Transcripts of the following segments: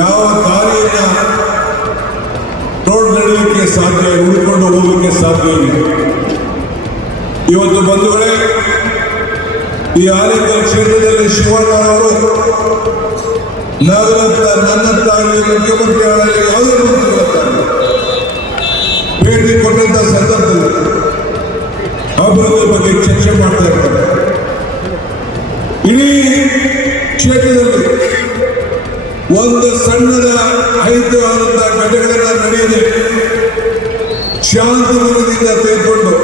ಯಾವ ದಾರಿಯನ್ನ ರೋಡ್ ನಡೆಯಲಿಕ್ಕೆ ಸಾಧ್ಯ, ಉಳ್ಕೊಂಡು ಹೋಗಲಿಕ್ಕೆ ಸಾಧ್ಯ ಇಲ್ಲ. ಇವತ್ತು ಬಂಧುಗಳೇ, ಈ ಆಲಿಕಲ್ ಕ್ಷೇತ್ರದಲ್ಲಿ ಶಿವಣ್ಣವರು ನಗರತ್ತ ನನ್ನತ್ತ ಮುಖ್ಯಮಂತ್ರಿಗಳಲ್ಲಿ ಯಾವುದೇ ಮಂತ್ರಿಗಳಾಗಲಿ ಭೇಟಿ ಕೊಟ್ಟಂತ ಸಂದರ್ಭದಲ್ಲಿ ಅಭಿವೃದ್ಧಿ ಬಗ್ಗೆ ಚರ್ಚೆ ಮಾಡ್ತಾ ಇರ್ತಾರೆ. ಇಡೀ ಕ್ಷೇತ್ರದಲ್ಲಿ ಒಂದು ಸಣ್ಣದ ಐತಿಹಾಸಿಕ ಘಟನೆಗಳ ನಡೆಯದೆ ಶಾಂತಿಯಿಂದ ತೆಗೆದುಕೊಂಡು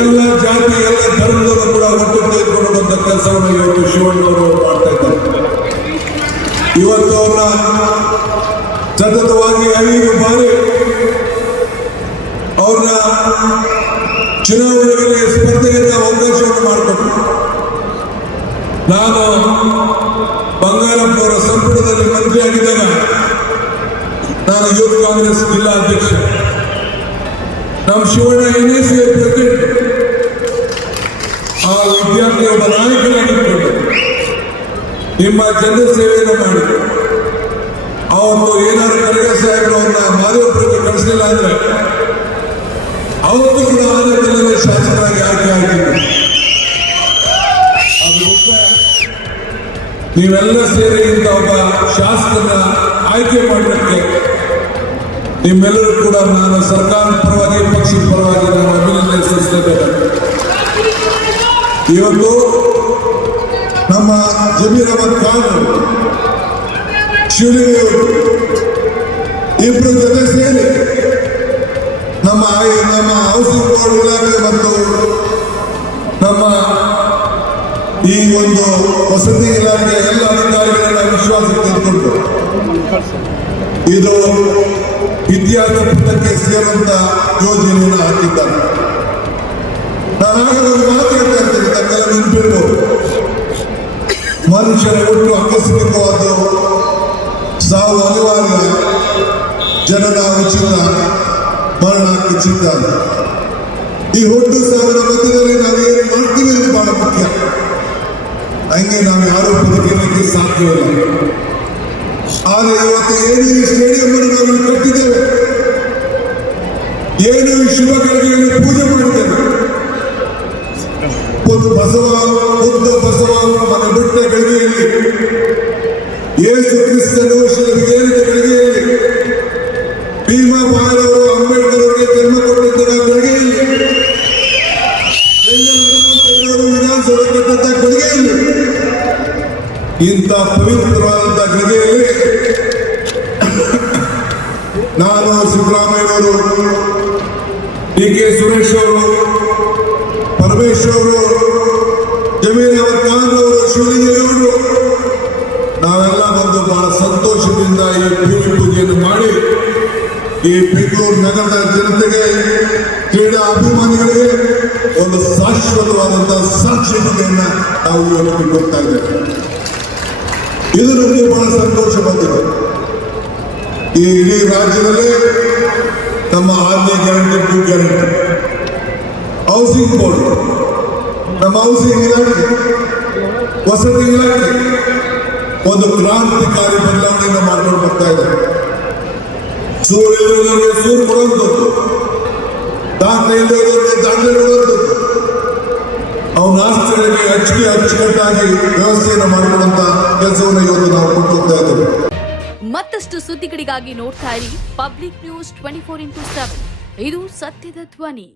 ಎಲ್ಲ ಜಾತಿ ಎಲ್ಲ ಧರ್ಮದವರು ಕೂಡ ಒಟ್ಟು ತೆಗೆದುಕೊಂಡು ಬಂದ ಕೆಲಸವನ್ನು ಇವತ್ತು ಶಿವಣ್ಣವರು ಮಾಡ್ತಾ ಇದ್ದಾರೆ. ಇವತ್ತು ಅವರ ಸತತವಾಗಿ 5 ಬಾರಿ ಅವ್ರನ್ನ ಚುನಾವಣೆಗೆ ಸ್ಪರ್ಧೆಗೆ ಅವಕಾಶವನ್ನು ಮಾಡಿಕೊಟ್ರು. ನಾನು ಬಂಗಾರಪ್ಪನವರ ಸಂಪುಟದಲ್ಲಿ ಮಂತ್ರಿಯಾಗಿದ್ದಾಗ ನಾನು ಯೂತ್ ಕಾಂಗ್ರೆಸ್ ಜಿಲ್ಲಾ ಅಧ್ಯಕ್ಷ, ನಮ್ಮ ಶಿವಣ್ಣ NSC ಪ್ರೆಸಿಡೆಂಟ್, ಆ ವಿದ್ಯಾರ್ಥಿ ಒಬ್ಬ ನಾಯಕನಾಗಿದ್ದರು. ನಿಮ್ಮ ಜನ ಸೇವೆಯನ್ನು ಮಾಡಿ ಅವತ್ತು ಏನಾದ್ರು ಕರಗ ಸಾಹೇಬ್ರವ್ರನ್ನ ಮಾದೇವಪುರಕ್ಕೆ ಕಳಿಸಲಿಲ್ಲ ಅಂದ್ರೆ ಅವತ್ತು ಕೂಡ ಆನಂದದಲ್ಲಿ ಶಾಸಕರಾಗಿ ಆಯ್ಕೆ ಆಗಿದ್ದರು. ನೀವೆಲ್ಲ ಸೇರಿ ಇಂಥ ಒಬ್ಬ ಶಾಸಕರನ್ನ ಆಯ್ಕೆ ಮಾಡಲಿಕ್ಕೆ ನಿಮ್ಮೆಲ್ಲರೂ ಕೂಡ ನಾನು ಸರ್ಕಾರ ಪರವಾಗಿ ಪಕ್ಷದ ಪರವಾಗಿ ನಾನು ಅಭಿನಂದನೆ ಸಲ್ಲಿಸಲೇಬೇಕಾಗ್ತದೆ. ಇವತ್ತು ನಮ್ಮ ಜಮೀರ್ ಅಹಮದ್ ಖಾನ್ ಶಿವಲಿಂಗವರು ಇಬ್ಬರು ಜೊತೆ ಸೇರಿ ನಮ್ಮ ಹೌಸಿಂಗ್ ಬೋರ್ಡ್ ಇಲಾಖೆ ಮತ್ತು ನಮ್ಮ ಈ ಒಂದು ವಸತಿ ಇಲಾಖೆ ಎಲ್ಲ ಅಧಿಕಾರಿಗಳನ್ನ ವಿಶ್ವಾಸಕ್ಕೆ ತೆಗೆದುಕೊಂಡು ಇದು ಇತಿಹಾಸ ಪುಟಕ್ಕೆ ಸೇರುವಂತ ಯೋಜನೆಯನ್ನು ಹಾಕಿದ್ದಾರೆ. ನಾನಾಗ ಒಂದು ಮಾತು ಹೇಳ್ತಾ ಇರ್ತೀನಿ, ತಕ್ಕೆಲ್ಲ ನೆನಪಿರ್ಬೋದು. ಮನುಷ್ಯರ ಹುಟ್ಟು ಆಕಸ್ಮಿಕವಾದ ಸಾವು ಅನಿವಾರ್ಯ, ಜನನ ಉಚಿತ, ಮರಣ ಖಚಿತ. ಈ ಹುಟ್ಟು ಸಾವಿರ ಮಧ್ಯದಲ್ಲಿ ನಾವೇನು ಮಾಡ್ತೀವಿ ಅದು ಬಹಳ ಮುಖ್ಯ. ಹಂಗೆ ನಾವು ಯಾರು ಬದುಕಲಿಕ್ಕೆ ಸಾಧ್ಯವಿಲ್ಲ. ಆದರೆ ಇವತ್ತು ಏನು ಈ ಸ್ಟೇಡಿಯಂ ಅನ್ನು ನಾವು ಕಟ್ಟಿದ್ದೇವೆ, ಏನು ಈ ಶುಭ ಗಳಿಗೆಯಲ್ಲಿ ಪೂಜೆ ಮಾಡಿದ್ದೇವೆ. ಬುದ್ಧ ಬಸವ ಮನೆ ಬಿಟ್ಟ ಗಳಿಗೆಯಲ್ಲಿ, ಯೇಸು ಕ್ರಿಸ್ತನು ಶಿಲುಬೆಗೆ ಏರಿದ ಗಳಿಗೆಯಲ್ಲಿ, ಭೀಮಾ ಬಾಯವರು ಅಂಬೇಡ್ಕರ್ ಅವರಿಗೆ ಜನ್ಮ ಕೊಟ್ಟಿದ್ದ ಗಳಿಗೆಯಲ್ಲಿ, ವಿಧಾನಸಭೆ ಕಟ್ಟಂತ ಗಳಿಗೆಯಲ್ಲಿ, ಇಂಥ ಪವಿತ್ರವಾದಂಥ ಗಳಿಗೆಯಲ್ಲಿ ನಾನು, ಸಿದ್ದರಾಮಯ್ಯವರು, DK ಸುರೇಶ್ ಅವರು, ಪರಮೇಶ್ವರ್ ಅವರು, ಜಮೀರ್ ಅಹಮದ್ ಖಾನ್ ಅವರು, ಶಿವಲಿಂಗೇಗೌಡರು, ನಾವೆಲ್ಲ ಬಂದು ಬಹಳ ಸಂತೋಷದಿಂದ ಈ ಭೂಮಿ ಪೂಜೆಯನ್ನು ಮಾಡಿ ಈ ಬೆಂಗಳೂರು ನಗರದ ಜನತೆಗೆ, ಕ್ರೀಡಾ ಅಭಿಮಾನಿಗಳಿಗೆ ಒಂದು ಶಾಶ್ವತವಾದಂತಹ ಸಾಕ್ಷರತೆಯನ್ನು ನಾವು ಇವತ್ತು ಕೊಡ್ತಾ ಇದ್ದೇವೆ. ಇದು ನಮಗೆ ಬಹಳ ಸಂತೋಷ ಬಂದಿದೆ. ಈ ಇಡೀ ರಾಜ್ಯದಲ್ಲಿ ನಮ್ಮ 6ನೇ ಗ್ಯಾರಂಟಿ, 2 ಗ್ಯಾರಂಟಿ, ಹೌಸಿಂಗ್ ಬೋರ್ಡ್, ನಮ್ಮ ಹೌಸಿಂಗ್ ಇಲಾಖೆ, ವಸತಿ ಇಲಾಖೆ ಒಂದು ಕ್ರಾಂತಿಕಾರಿ ಬದಲಾವಣೆಯನ್ನು ಮಾಡ್ಕೊಂಡು ಬರ್ತಾ ಇದೆ. ಸೂರು ಇಲ್ಲದವರಿಗೆ ಸೂರು ಕೊಡುವಂಥದ್ದು, ದಾಖಲೆ ಇಲ್ಲದವರಿಗೆ ದಾಖಲೆ ಕೊಡುವಂಥದ್ದು, ಅವನ ಆಸ್ತಿಗಳಿಗೆ ಅಚ್ಚುಕಟ್ಟಾಗಿ ವ್ಯವಸ್ಥೆಯನ್ನು ಮಾಡಿಕೊಳ್ಳುವಂತ ಕೆಲಸವನ್ನು ಇವತ್ತು ನಾವು ಕೊಟ್ಟು ಇದ್ದೇವೆ. ಮತ್ತಷ್ಟು ಸುದ್ದಿಗಳಿಗಾಗಿ ನೋಡ್ತಾ ಇರಿ ಪಬ್ಲಿಕ್ ನ್ಯೂಸ್ 24x7. ಇದು ಸತ್ಯದ ಧ್ವನಿ.